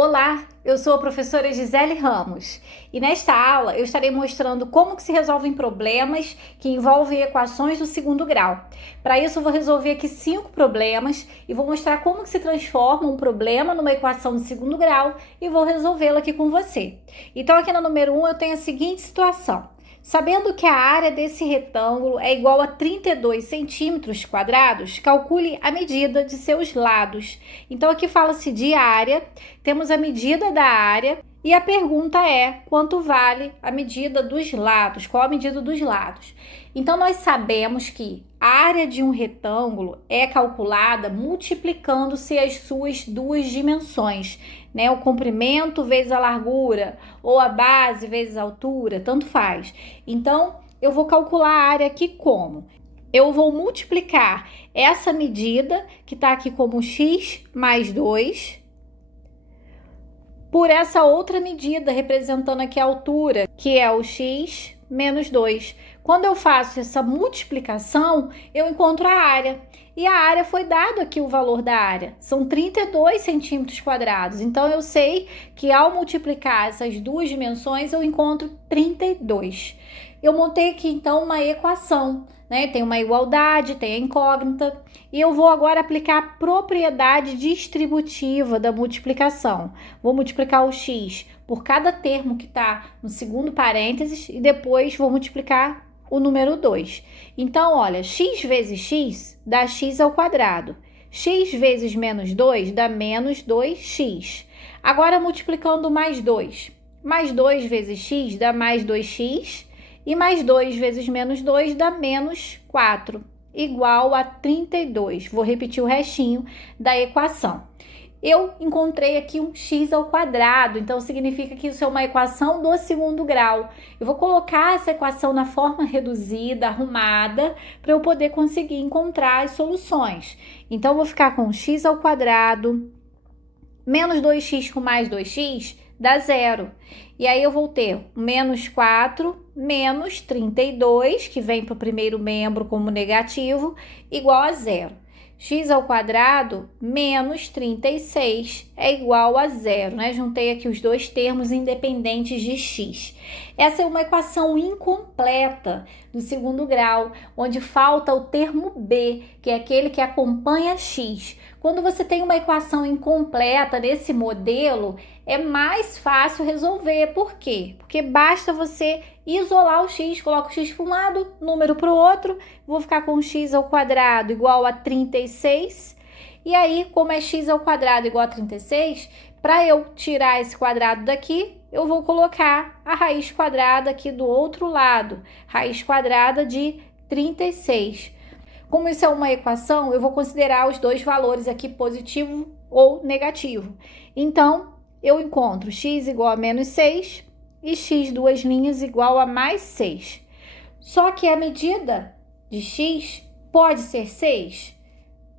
Olá, eu sou a professora Gisele Ramos e nesta aula eu estarei mostrando como que se resolvem problemas que envolvem equações do segundo grau. Para isso eu vou resolver aqui 5 problemas e vou mostrar como que se transforma um problema numa equação de segundo grau e vou resolvê-la aqui com você. Então aqui no número 1 eu tenho a seguinte situação. Sabendo que a área desse retângulo é igual a 32 centímetros quadrados, calcule a medida de seus lados. Então, aqui fala-se de área, temos a medida da área e a pergunta é quanto vale a medida dos lados, qual a medida dos lados. Então, nós sabemos que a área de um retângulo é calculada multiplicando-se as suas duas dimensões, né? O comprimento vezes a largura, ou a base vezes a altura, tanto faz. Então, eu vou calcular a área aqui como? Eu vou multiplicar essa medida, que está aqui como x mais 2, por essa outra medida, representando aqui a altura, que é o x menos 2. Quando eu faço essa multiplicação, eu encontro a área. E a área foi dado aqui o valor da área. São 32 centímetros quadrados. Então, eu sei que ao multiplicar essas duas dimensões, eu encontro 32. Eu montei aqui, então, uma equação, né? Tem uma igualdade, tem a incógnita. E eu vou agora aplicar a propriedade distributiva da multiplicação. Vou multiplicar o x por cada termo que está no segundo parênteses e depois vou multiplicar o número 2. Então, olha, x vezes x dá x ao quadrado. X vezes menos 2 dá menos 2x. Agora, multiplicando mais 2. Mais 2 vezes x dá mais 2x. E mais 2 vezes menos 2 dá menos 4, igual a 32. Vou repetir o restinho da equação. Eu encontrei aqui um x ao quadrado, então significa que isso é uma equação do segundo grau. Eu vou colocar essa equação na forma reduzida, arrumada, para eu poder conseguir encontrar as soluções. Então, eu vou ficar com x ao quadrado, menos 2x com mais 2x, dá zero. E aí eu vou ter menos 4 menos 32, que vem para o primeiro membro como negativo, igual a zero. X ao quadrado menos 36 é igual a zero, né? Juntei aqui os dois termos independentes de x. Essa é uma equação incompleta do segundo grau, onde falta o termo b, que é aquele que acompanha x. Quando você tem uma equação incompleta nesse modelo, é mais fácil resolver. Por quê? Porque basta você isolar o x, coloca o x para um lado, número para o outro, vou ficar com x ao quadrado igual a 36. E aí, como é x ao quadrado igual a 36, para eu tirar esse quadrado daqui, eu vou colocar a raiz quadrada aqui do outro lado, raiz quadrada de 36. Como isso é uma equação, eu vou considerar os dois valores aqui, positivo ou negativo. Então, eu encontro x igual a menos 6 e x duas linhas igual a mais 6. Só que a medida de x pode ser 6?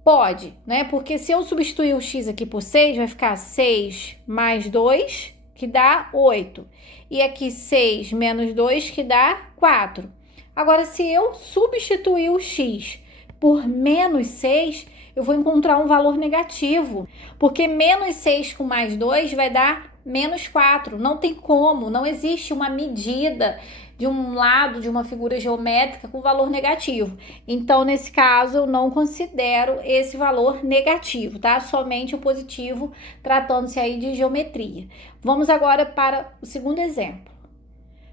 Pode, né? Porque se eu substituir o x aqui por 6, vai ficar 6 mais 2, que dá 8. E aqui 6 menos 2, que dá 4. Agora, se eu substituir o x por menos 6, eu vou encontrar um valor negativo, porque menos 6 com mais 2 vai dar menos 4. Não tem como, não existe uma medida de um lado de uma figura geométrica com valor negativo. Então, nesse caso, eu não considero esse valor negativo, tá? Somente o positivo, tratando-se aí de geometria. Vamos agora para o segundo exemplo.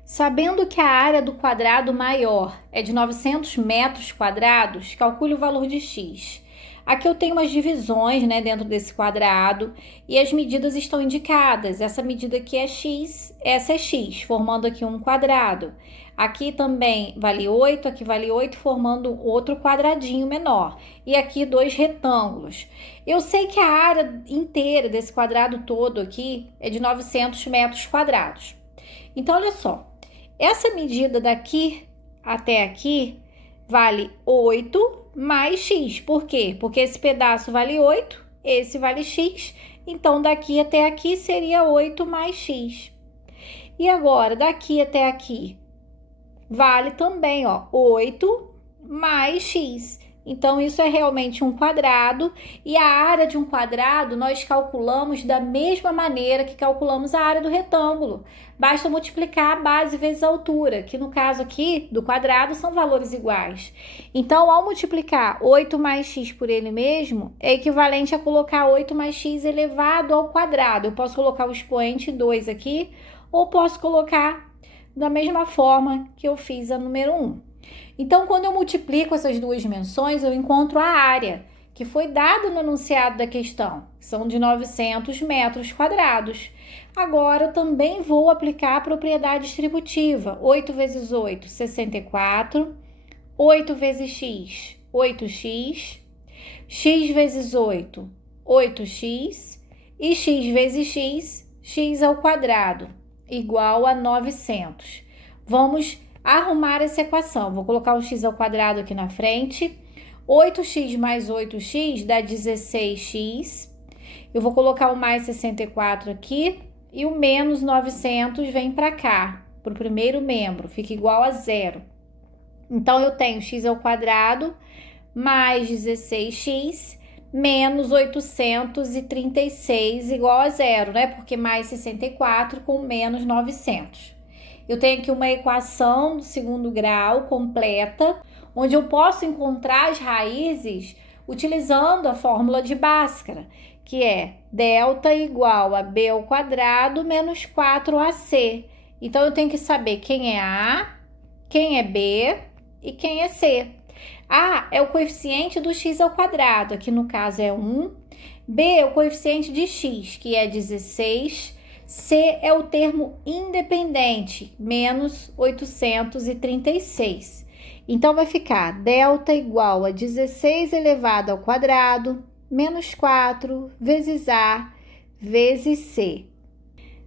Sabendo que a área do quadrado maior é de 900 metros quadrados, calcule o valor de x. Aqui eu tenho umas divisões, né, dentro desse quadrado e as medidas estão indicadas. Essa medida aqui é x, essa é x, formando aqui um quadrado. Aqui também vale 8, aqui vale 8, formando outro quadradinho menor. E aqui dois retângulos. Eu sei que a área inteira desse quadrado todo aqui é de 900 metros quadrados. Então, olha só. Essa medida daqui até aqui vale 8 mais x. Por quê? Porque esse pedaço vale 8, esse vale x. Então, daqui até aqui seria 8 mais x. E agora, daqui até aqui, vale também, ó, 8 mais x. Então, isso é realmente um quadrado, e a área de um quadrado nós calculamos da mesma maneira que calculamos a área do retângulo. Basta multiplicar a base vezes a altura, que no caso aqui do quadrado são valores iguais. Então, ao multiplicar 8 mais x por ele mesmo, é equivalente a colocar 8 mais x elevado ao quadrado. Eu posso colocar o expoente 2 aqui, ou posso colocar da mesma forma que eu fiz a número 1. Então, quando eu multiplico essas duas dimensões, eu encontro a área, que foi dada no enunciado da questão, que são de 900 metros quadrados. Agora, eu também vou aplicar a propriedade distributiva. 8 vezes 8, 64. 8 vezes x, 8x. X vezes 8, 8x. E x vezes x, x ao quadrado, igual a 900. Vamos arrumar essa equação. Vou colocar o x ao quadrado aqui na frente. 8x mais 8x dá 16x. Eu vou colocar o mais 64 aqui. E o menos 900 vem para cá, para o primeiro membro. Fica igual a zero. Então, eu tenho x ao quadrado mais 16x menos 836 igual a zero, né? Porque mais 64 com menos 900. Eu tenho aqui uma equação do segundo grau completa, onde eu posso encontrar as raízes utilizando a fórmula de Bhaskara, que é delta igual a b ao quadrado menos 4ac. Então, eu tenho que saber quem é A, quem é B e quem é C. A é o coeficiente do x ao quadrado, aqui no caso é 1. B é o coeficiente de x, que é 16. C é o termo independente, menos 836. Então, vai ficar delta igual a 16 elevado ao quadrado, menos 4 vezes A vezes C.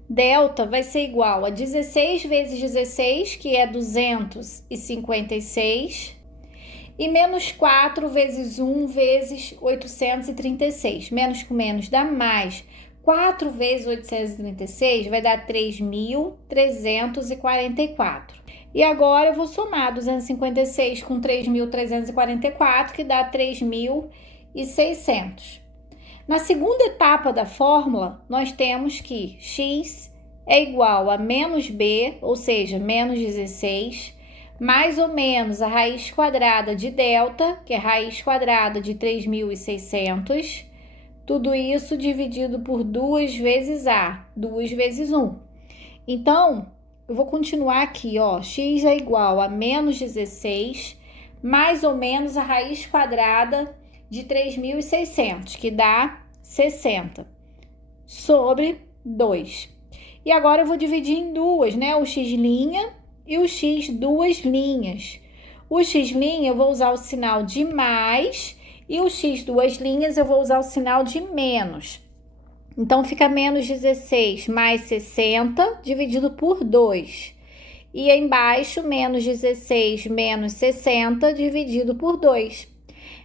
Delta vai ser igual a 16 vezes 16, que é 256, e menos 4 vezes 1 vezes 836. Menos com menos dá mais. 4 vezes 836 vai dar 3.344. E agora eu vou somar 256 com 3.344, que dá 3.600. Na segunda etapa da fórmula, nós temos que x é igual a menos b, ou seja, menos 16, mais ou menos a raiz quadrada de delta, que é raiz quadrada de 3.600, tudo isso dividido por 2 vezes A, 2 vezes 1. Então, eu vou continuar aqui, ó, x é igual a menos 16, mais ou menos a raiz quadrada de 3.600, que dá 60, sobre 2. E agora eu vou dividir em duas, né? O x' e o x duas linhas. O x' eu vou usar o sinal de mais e o x duas linhas eu vou usar o sinal de menos. Então, fica menos 16 mais 60 dividido por 2. E embaixo, menos 16 menos 60 dividido por 2.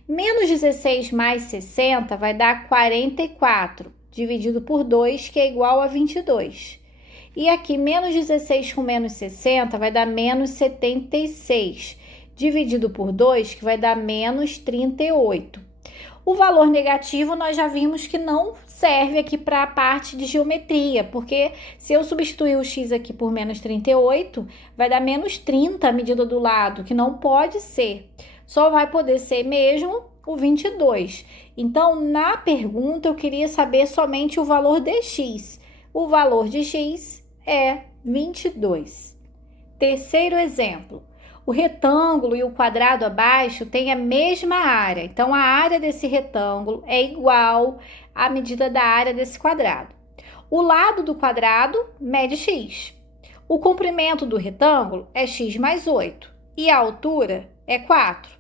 Menos 16 mais 60 vai dar 44 dividido por 2, que é igual a 22. E aqui, menos 16 com menos 60 vai dar menos 76, dividido por 2, que vai dar menos 38. O valor negativo nós já vimos que não serve aqui para a parte de geometria, porque se eu substituir o x aqui por menos 38, vai dar menos 30 a medida do lado, que não pode ser. Só vai poder ser mesmo o 22. Então, na pergunta, eu queria saber somente o valor de x. O valor de x é 22. Terceiro exemplo. O retângulo e o quadrado abaixo têm a mesma área. Então, a área desse retângulo é igual à medida da área desse quadrado. O lado do quadrado mede x. O comprimento do retângulo é x mais 8 e a altura é 4.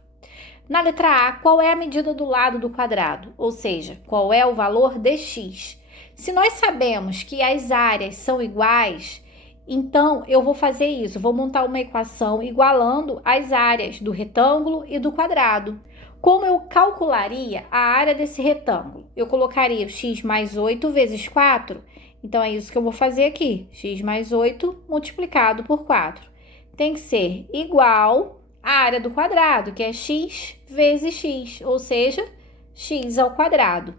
Na letra A, qual é a medida do lado do quadrado? Ou seja, qual é o valor de x? Se nós sabemos que as áreas são iguais, então eu vou fazer isso, vou montar uma equação igualando as áreas do retângulo e do quadrado. Como eu calcularia a área desse retângulo? Eu colocaria x mais 8 vezes 4, então é isso que eu vou fazer aqui, x mais 8 multiplicado por 4. Tem que ser igual a área do quadrado, que é x vezes x, ou seja, x ao quadrado.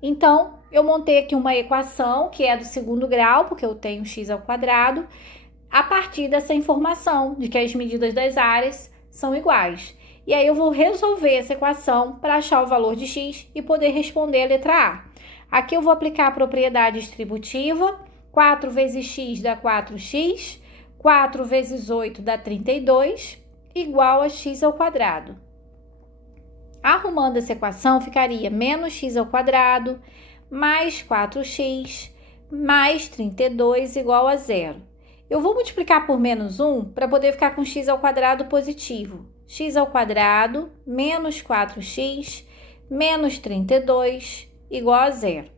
Então, eu montei aqui uma equação que é do segundo grau, porque eu tenho x ao quadrado, a partir dessa informação de que as medidas das áreas são iguais. E aí eu vou resolver essa equação para achar o valor de x e poder responder a letra A. Aqui eu vou aplicar a propriedade distributiva, 4 vezes x dá 4x, 4 vezes 8 dá 32, igual a x ao quadrado. Arrumando essa equação, ficaria menos x ao quadrado, mais 4x, mais 32 igual a zero. Eu vou multiplicar por menos 1 para poder ficar com x ao quadrado positivo. X ao quadrado menos 4x menos 32 igual a zero.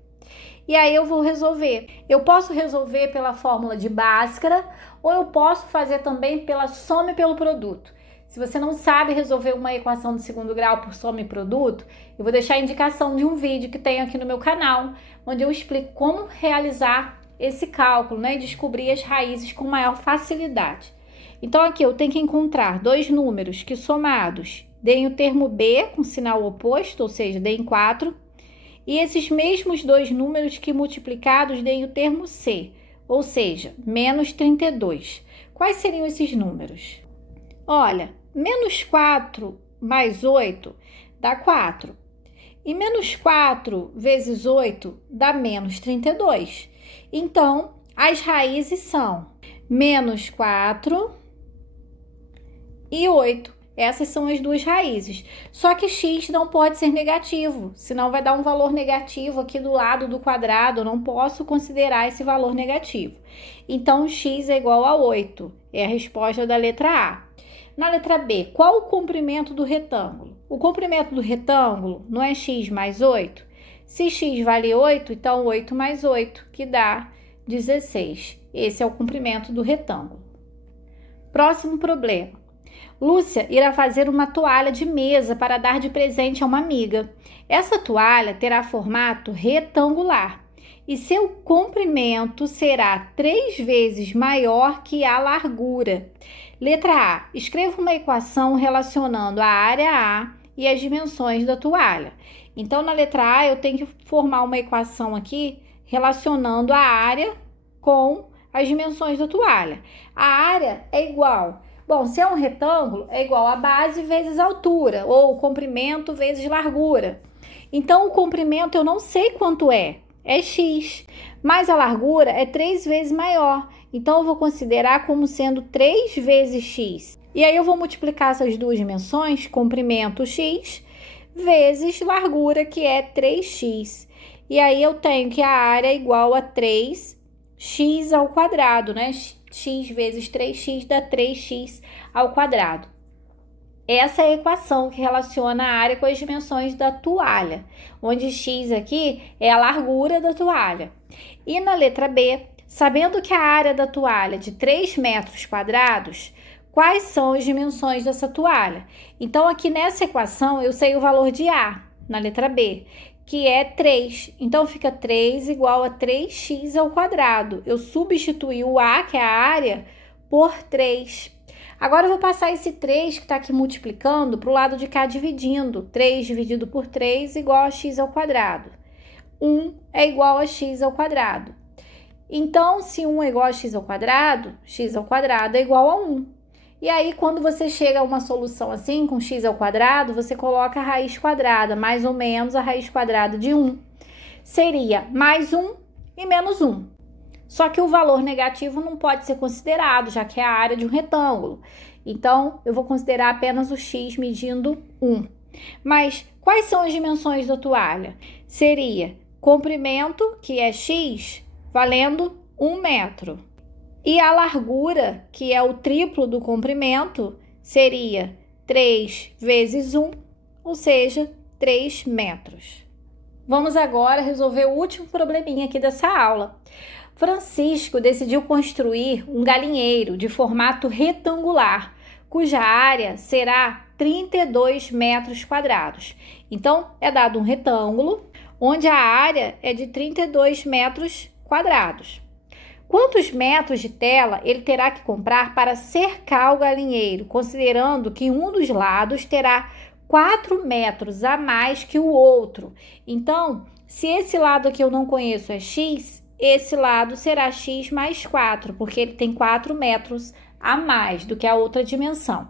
E aí eu vou resolver. Eu posso resolver pela fórmula de Bhaskara ou eu posso fazer também pela soma e pelo produto. Se você não sabe resolver uma equação do segundo grau por soma e produto, eu vou deixar a indicação de um vídeo que tem aqui no meu canal, onde eu explico como realizar esse cálculo, né, e descobrir as raízes com maior facilidade. Então aqui eu tenho que encontrar dois números que somados deem o termo B com sinal oposto, ou seja, deem 4, e esses mesmos dois números que multiplicados deem o termo C, ou seja, menos 32. Quais seriam esses números? Olha, menos 4 mais 8 dá 4. E menos 4 vezes 8 dá menos 32. Então, as raízes são menos 4 e 8. Essas são as duas raízes. Só que x não pode ser negativo, senão vai dar um valor negativo aqui do lado do quadrado. Eu não posso considerar esse valor negativo. Então, x é igual a 8. É a resposta da letra A. Na letra B, qual o comprimento do retângulo? O comprimento do retângulo não é x mais 8? Se x vale 8, então 8 mais 8, que dá 16. Esse é o comprimento do retângulo. Próximo problema. Lúcia irá fazer uma toalha de mesa para dar de presente a uma amiga. Essa toalha terá formato retangular e seu comprimento será 3 vezes maior que a largura. Letra A. Escreva uma equação relacionando a área A e as dimensões da toalha. Então, na letra A, eu tenho que formar uma equação aqui relacionando a área com as dimensões da toalha. A área é igual. Bom, se é um retângulo, é igual a base vezes altura, ou comprimento vezes largura. Então, o comprimento eu não sei quanto é x, mas a largura é 3 vezes maior. Então, eu vou considerar como sendo 3 vezes x. E aí, eu vou multiplicar essas duas dimensões, comprimento x, vezes largura, que é 3x. E aí, eu tenho que a área é igual a 3x ao quadrado, né? X vezes 3x dá 3x ao quadrado. Essa é a equação que relaciona a área com as dimensões da toalha, onde x aqui é a largura da toalha. E na letra B, sabendo que a área da toalha é de 3 metros quadrados, quais são as dimensões dessa toalha? Então, aqui nessa equação, eu sei o valor de A, na letra B, que é 3. Então, fica 3 igual a 3x ao quadrado. Eu substituí o A, que é a área, por 3. Agora, eu vou passar esse 3 que está aqui multiplicando para o lado de cá dividindo. 3 dividido por 3 igual a x ao quadrado. 1 é igual a x ao quadrado. Então, se 1 é igual a x ao quadrado é igual a 1. E aí, quando você chega a uma solução assim, com x ao quadrado, você coloca a raiz quadrada, mais ou menos a raiz quadrada de 1. Seria mais 1 e menos 1. Só que o valor negativo não pode ser considerado, já que é a área de um retângulo. Então, eu vou considerar apenas o x medindo 1. Mas, quais são as dimensões da toalha? Seria comprimento, que é x, valendo 1 metro. E a largura, que é o triplo do comprimento, seria 3 vezes 1, ou seja, 3 metros. Vamos agora resolver o último probleminha aqui dessa aula. Francisco decidiu construir um galinheiro de formato retangular, cuja área será 32 metros quadrados. Então, é dado um retângulo, onde a área é de 32 metros quadrados. Quantos metros de tela ele terá que comprar para cercar o galinheiro, considerando que um dos lados terá 4 metros a mais que o outro? Então, se esse lado aqui eu não conheço é x, esse lado será x mais 4, porque ele tem 4 metros a mais do que a outra dimensão.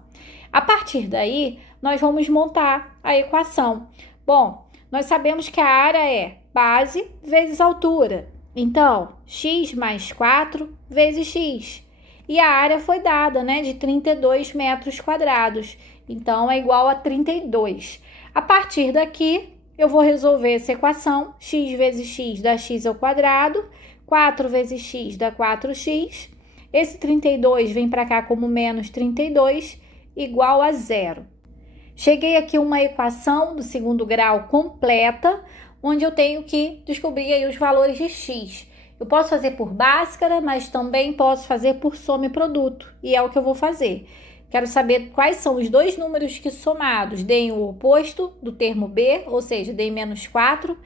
A partir daí, nós vamos montar a equação. Bom, nós sabemos que a área é base vezes altura. Então, x mais 4 vezes x. E a área foi dada, né, de 32 metros quadrados. Então, é igual a 32. A partir daqui, eu vou resolver essa equação. X vezes x dá x ao quadrado. 4 vezes x dá 4x. Esse 32 vem para cá como menos 32, igual a 0. Cheguei aqui a uma equação do segundo grau completa, onde eu tenho que descobrir aí os valores de x. Eu posso fazer por Bhaskara, mas também posso fazer por soma e produto, e é o que eu vou fazer. Quero saber quais são os dois números que somados deem o oposto do termo b, ou seja, deem menos 4,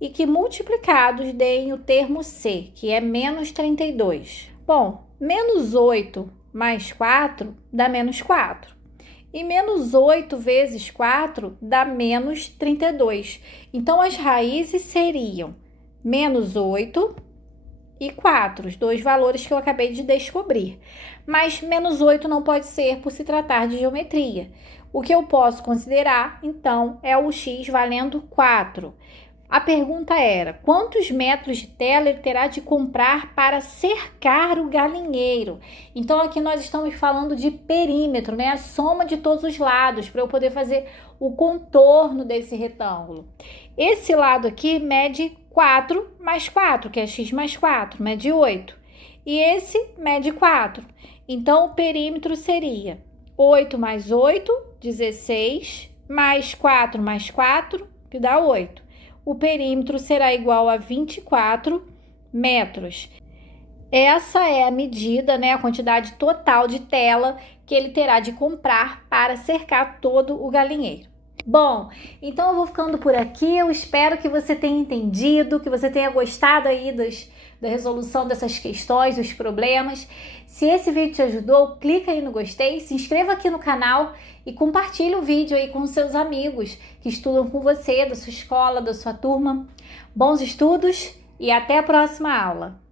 e que multiplicados deem o termo c, que é menos 32. Bom, menos 8 mais 4 dá menos 4. E menos 8 vezes 4 dá menos 32. Então, as raízes seriam menos 8 e 4, os dois valores que eu acabei de descobrir. Mas menos 8 não pode ser por se tratar de geometria. O que eu posso considerar, então, é o x valendo 4. A pergunta era, quantos metros de tela ele terá de comprar para cercar o galinheiro? Então, aqui nós estamos falando de perímetro, né? A soma de todos os lados, para eu poder fazer o contorno desse retângulo. Esse lado aqui mede 4 mais 4, que é x mais 4, mede 8. E esse mede 4. Então, o perímetro seria 8 mais 8, 16, mais 4 mais 4, que dá 8. O perímetro será igual a 24 metros. Essa é a medida, né, a quantidade total de tela que ele terá de comprar para cercar todo o galinheiro. Bom, então eu vou ficando por aqui. Eu espero que você tenha entendido, que você tenha gostado aí da resolução dessas questões, dos problemas. Se esse vídeo te ajudou, clica aí no gostei, se inscreva aqui no canal e compartilhe o vídeo aí com seus amigos que estudam com você, da sua escola, da sua turma. Bons estudos e até a próxima aula!